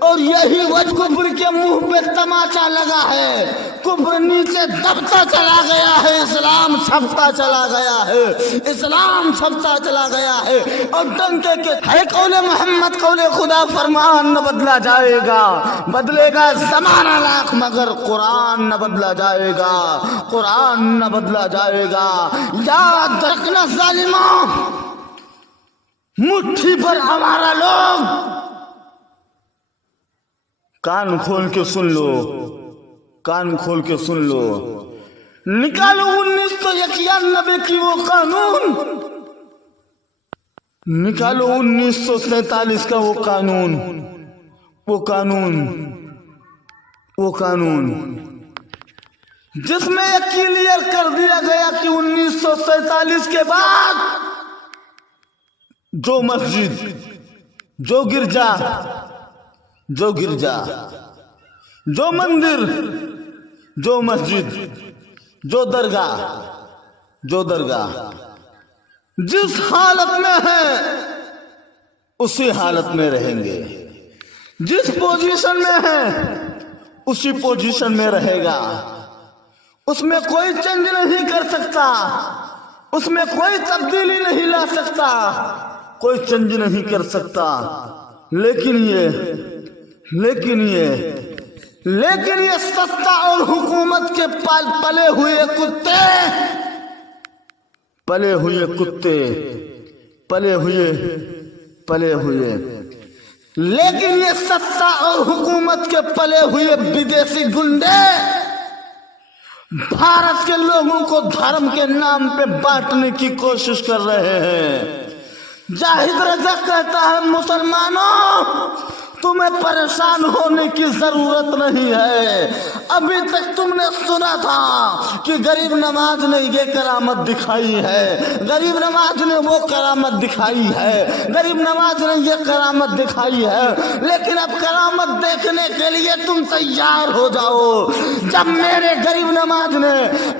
اور یہی وجہ کفر کے منہ پہ تماچا لگا ہے. کفر نیچے دبتا چلا گیا ہے, اسلام چھپتا چلا گیا ہے, اسلام چھپتا چلا گیا ہے. اور ڈنکے کے ہے قول محمد قول خدا, فرمان نہ بدلا جائے گا, بدلے گا زمانہ لاکھ مگر قرآن نہ بدلا جائے گا, قرآن نہ بدلا جائے گا. یاد رکھنا ظالموں, مٹھی پر ہمارا لوگ, کان کھول کے سن لو, کان کھول کے سن لو, نکالو 1991 کی وہ قانون, نکالو 1947 کا وہ قانون, وہ قانون, وہ قانون جس میں یہ کلیئر کر دیا گیا کہ 1947 کے بعد جو مسجد, جو گرجا, جو گرجا, جو مندر, جو مسجد, جو درگاہ, جو درگاہ جس حالت میں ہے اسی حالت میں رہیں گے, جس پوزیشن میں ہے اسی پوزیشن میں رہے گا. اس میں کوئی چینج نہیں کر سکتا, اس میں کوئی تبدیلی نہیں لا سکتا, کوئی چینج نہیں کر سکتا. لیکن یہ ستا اور حکومت کے پلے ہوئے کتے, پلے ہوئے کتے, پلے ہوئے لیکن یہ ستا اور حکومت کے پلے ہوئے بدیسی گنڈے بھارت کے لوگوں کو دھرم کے نام پہ بانٹنے کی کوشش کر رہے ہیں. جاہد رضا کہتا ہے مسلمانوں تمہیں پریشان ہونے کی ضرورت نہیں ہے. ابھی تک تم نے سنا تھا کہ غریب نواز نے یہ کرامت دکھائی ہے, غریب نواز نے وہ کرامت دکھائی ہے, غریب نواز نے یہ کرامت دکھائی ہے. لیکن اب کرامت دیکھنے کے لیے تم تیار ہو جاؤ. جب میرے غریب نواز نے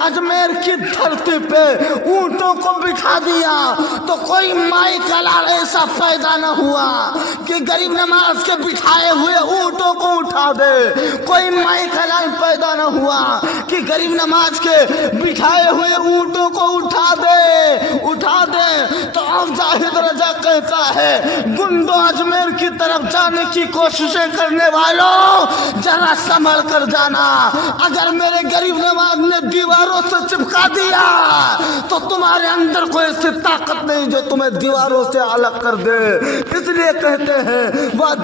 اجمیر کی دھرتی پہ اونٹوں کو بٹھا دیا تو کوئی مائی کا لال ایسا پیدا نہ ہوا کہ غریب نواز کے بٹھائے ہوئے اونٹوں کو اٹھا دے. کوئی مائی کا لال پیدا نہ ہوا کہ غریب نواز کے بٹھائے ہوئے اونٹوں کو اٹھا دے. تو اب زاہد رضا کہتا ہے گنڈوں اجمیر کی طرف جانے کی کوششیں کرنے والوں ذرا سنبھل کر جانا. اگر میرے غریب نواز نے دیواروں سے چپکا دیا تو تمہارے اندر کوئی ایسی طاقت نہیں جو تمہیں دیواروں سے الگ کر دے. اس لیے کہتے ہیں وہ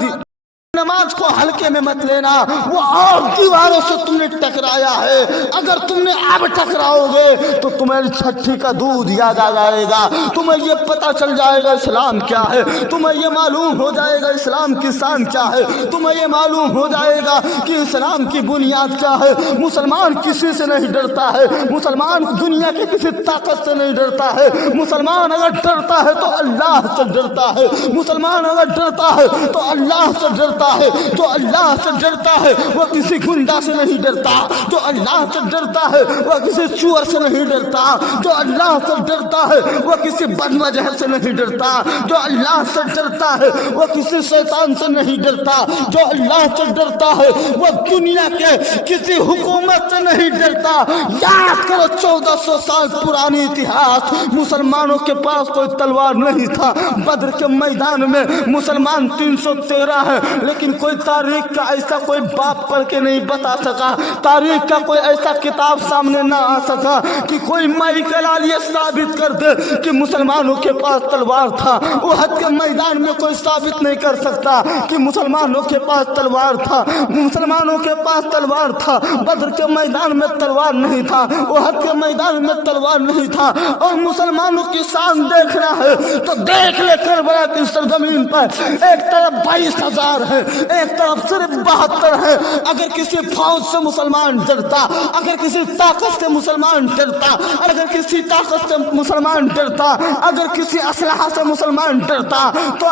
نماز کو ہلکے میں مت لینا, وہ اور دیواروں سے تم نے ٹکرایا ہے. اگر تم نے اب ٹکراؤ گے تو تمہیں چھٹی کا دودھ یاد آ جائے گا, تمہیں یہ پتا چل جائے گا اسلام کیا ہے, تمہیں یہ معلوم ہو جائے گا اسلام کی شان کیا ہے, تمہیں یہ معلوم ہو جائے گا کہ اسلام کی بنیاد کیا ہے. مسلمان کسی سے نہیں ڈرتا ہے, مسلمان دنیا کے کسی طاقت سے نہیں ڈرتا ہے. مسلمان اگر ڈرتا ہے تو اللہ سے ڈرتا ہے, مسلمان اگر ڈرتا ہے تو اللہ سے ڈرتا ہے, جو اللہ سے ڈرتا ہے وہ کسی گنڈا سے نہیں ڈرتا, جو اللہ سے ڈرتا ہے وہ کسی چور سے نہیں ڈرتا, جو اللہ سے ڈرتا ہے وہ کسی بدمزہ سے نہیں ڈرتا, جو اللہ سے ڈرتا ہے وہ کسی شیطان سے نہیں ڈرتا, جو اللہ سے ڈرتا ہے وہ دنیا کے کسی حکومت سے نہیں ڈرتا. یاد کرو 1400 سال پرانی اتہاس, مسلمانوں کے پاس کوئی تلوار نہیں تھا. بدر کے میدان میں مسلمان 313 ہے, لیکن کوئی تاریخ کا ایسا کوئی باپ پڑھ کے نہیں بتا سکا, تاریخ کا کوئی ایسا کتاب سامنے نہ آ سکا کہ کوئی مائی کا لال یہ ثابت کر دے کہ مسلمانوں کے پاس تلوار تھا. احد کے میدان میں کوئی ثابت نہیں کر سکتا کہ مسلمانوں کے پاس تلوار تھا, مسلمانوں کے پاس تلوار تھا. بدر کے میدان میں تلوار نہیں تھا, احد کے میدان میں تلوار نہیں تھا. اور مسلمانوں کی شان دیکھنا ہے تو دیکھ لے کربلا کی سرزمین پر ایک طرف 22,000 ہے, ایک طرف صرف 72 ہے. اگر کسی فوج سے مسلمان ڈرتا, اگر کسی طاقت سے مسلمان ڈرتا, اگر کسی طاقت سے مسلمان ڈرتا, اگر کسی اسلحہ سے مسلمان ڈرتا, تو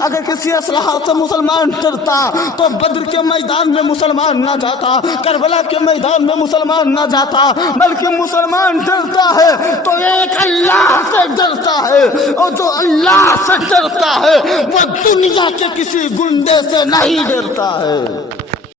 اگر کسی اسلحہ سے مسلمان ڈرتا تو بدر کے میدان میں مسلمان نہ جاتا, کربلا کے میدان میں مسلمان نہ جاتا, بلکہ مسلمان ڈرتا ہے تو ایک اللہ سے ڈرتا ہے, اور جو اللہ سے ڈرتا ہے وہ دنیا کے کسی گنڈے سے نہیں ڈرتا ہے.